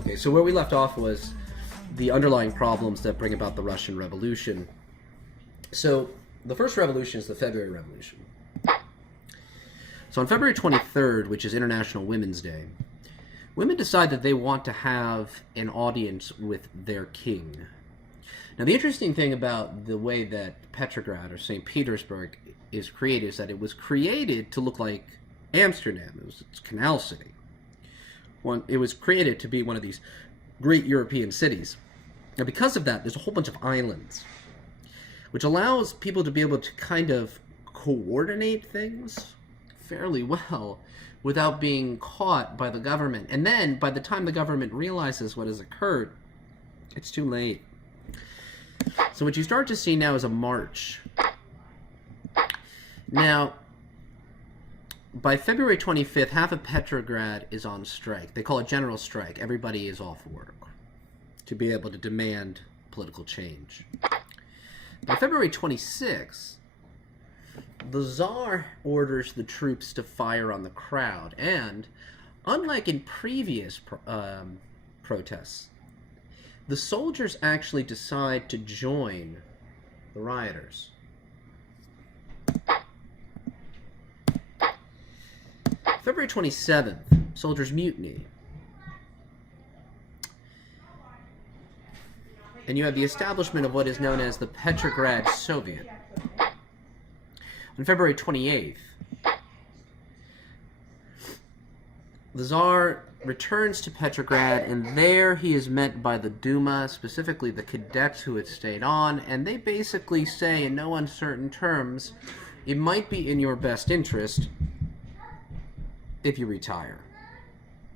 Okay, so where we left off was the underlying problems that bring about the Russian Revolution. So the first revolution is the February Revolution. So on February 23rd, which is International Women's Day, women decide that they want to have an audience with their king. Now, the interesting thing about the way that Petrograd or St. Petersburg is created is that it was created to look like Amsterdam. It's a canal city. It was created to be one of these great European cities. Now, because of that, there's a whole bunch of islands, which allows people to be able to kind of coordinate things fairly well without being caught by the government. And then, by the time the government realizes what has occurred, it's too late. So what you start to see now is a march. Now, by February 25th, half of Petrograd is on strike. They call it general strike. Everybody is off work to be able to demand political change. By February 26th, the Tsar orders the troops to fire on the crowd. And unlike in previous protests, the soldiers actually decide to join the rioters. February 27th, soldiers mutiny. And you have the establishment of what is known as the Petrograd Soviet. On February 28th, the Tsar returns to Petrograd, and there he is met by the Duma, specifically the cadets who had stayed on, and they basically say in no uncertain terms, it might be in your best interest if you retire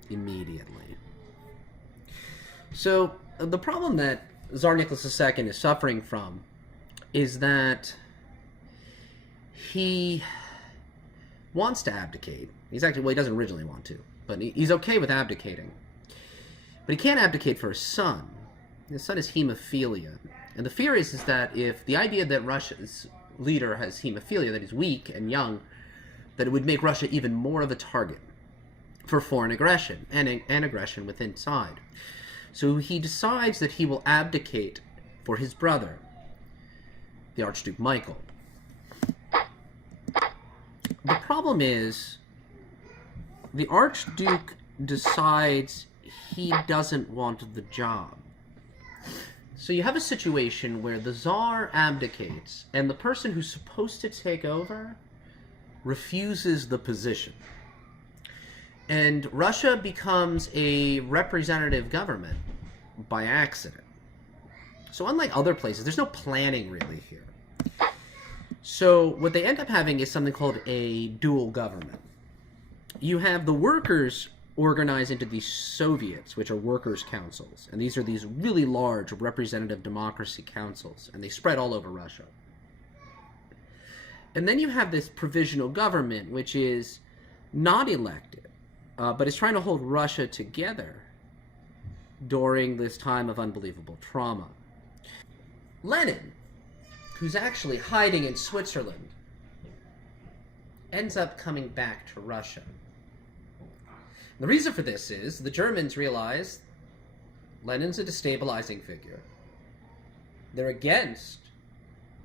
immediately. So the problem that Tsar Nicholas II is suffering from is that he wants to abdicate. He doesn't originally want to, but he's okay with abdicating. But he can't abdicate for his son. His son is hemophilia. And the fear is that if the idea that Russia's leader has hemophilia, that he's weak and young, that it would make Russia even more of a target for foreign aggression and aggression within inside. So he decides that he will abdicate for his brother, the Archduke Michael. The problem is, the Archduke decides he doesn't want the job. So you have a situation where the Tsar abdicates, and the person who's supposed to take over refuses the position. And Russia becomes a representative government by accident. So unlike other places, there's no planning really here. So what they end up having is something called a dual government. You have the workers organized into these Soviets, which are workers' councils. And these are these really large representative democracy councils, and they spread all over Russia. And then you have this provisional government, which is not elected, but is trying to hold Russia together during this time of unbelievable trauma. Lenin, who's actually hiding in Switzerland, ends up coming back to Russia. The reason for this is the Germans realize Lenin's a destabilizing figure. They're against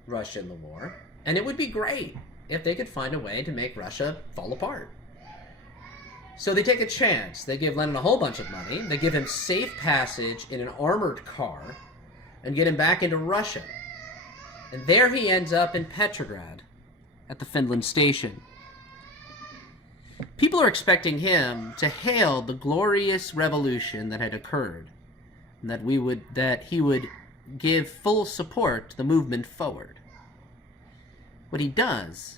Russia in the war, and it would be great if they could find a way to make Russia fall apart. So they take a chance. They give Lenin a whole bunch of money. They give him safe passage in an armored car and get him back into Russia. And there he ends up in Petrograd at the Finland station. People are expecting him to hail the glorious revolution that had occurred, and that he would give full support to the movement forward. What he does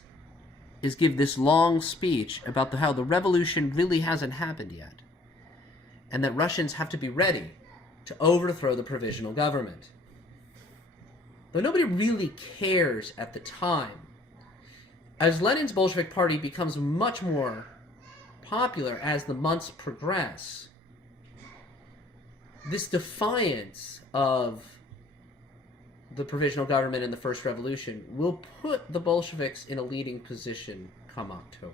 is give this long speech about how the revolution really hasn't happened yet, and that Russians have to be ready to overthrow the provisional government. Though nobody really cares at the time, as Lenin's Bolshevik Party becomes much more popular as the months progress, this defiance of the provisional government and the First Revolution will put the Bolsheviks in a leading position come October.